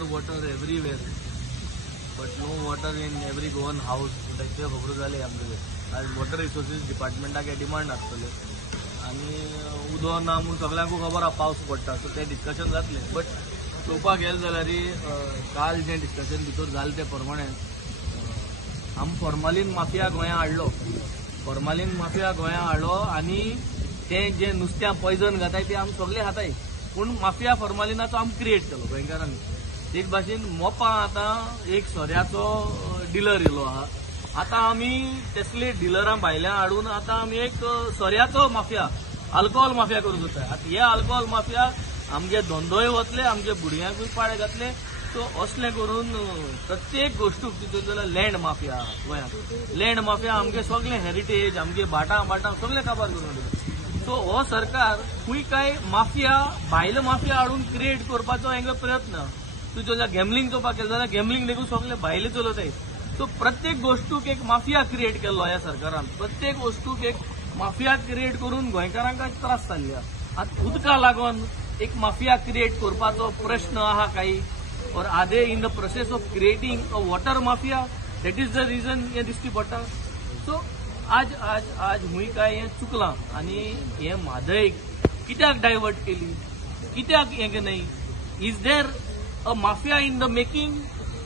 water everywhere, but no water in every one house. त्याचे खबर जाले आमचे आज वॉटर रिसोर्सेस डिपार्टमेंटाक डिमांड आसतले आणि उदो ना म्हणून सगळ्यांक खबर आहा पावस पडटा सो ते डिस्कशन जातले. बट पळोवपाक गेले जाल्यार काल जे डिस्कशन भितर जालें ते प्रमाणे आमी फॉर्मालीन माफिया गोंयांत हाडलो. फॉर्मालीन माफिया गोंयांत हाडलो आनी ते जे नुस्त्या पॉयझन घाताय ते आमी सगळे खाताय. पूण माफिया फॉर्मालिनाचो आमी क्रिएट केलो गोंयकारांनी. एक भाशेन मोपा आतां एक सोऱ्याचो डिलर येयलो आहा. आता आमी तसले डिलरां भायल्यान हाडून आता आमी एक सोऱ्याचो माफिया अल्कोहोल माफिया करूंक सोदताय. आतां हे अल्कोहोल माफिया आमगे धंदोय वतले, आमगे भुरग्यांकूय पाळे घातले. सो असले करून प्रत्येक गोष्टूक तितून जाल्यार लँड माफिया गोंयांत. लँड माफिया आमगे सगळे हेरिटेज आमगे भाटां सगळे काबार करून दिले. सो हो सरकार खूंय काय माफिया भायलो माफिया हाडून क्रिएट करपाचो हेंगे प्रयत्न. तूं जाल्यार गॅमलिंग चोवपाक गेलो जाल्यार गॅमलिंग देखून सगळे भायले चलयताय. सो प्रत्येक गोष्टूक एक माफिया क्रिएट केल्लो ह्या सरकारान. प्रत्येक गोष्टूक एक माफिया क्रिएट करून गोंयकारांक त्रास जाल्ले. आतां उदका लागून एक माफिया क्रिएट करपाचो प्रश्न आहा काही, और are they in the process of creating a water mafia? That is the region हें दिश्टी पडटा. सो आज आज आज हुंय काय हें चुकलां आनी हे म्हादयक कित्याक डायवर्ट केली, कित्याक हें नाही. Is there a mafia in the making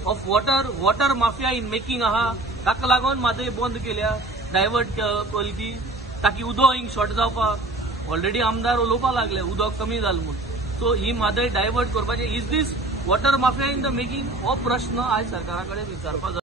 of water mafia in making आहा, ताका लागून म्हादय बंद केल्या, डायवर्ट केली ती ताकी उदक हिंग शॉर्ट जावपाक. ऑलरेडी आमदार उलोवपाक लागले उदक कमी जालें म्हणून. सो ही म्हादय डायवर्ट करपाचें. Is this water mafia in the making हो प्रश्न आज सरकारा कडेन विचारपाक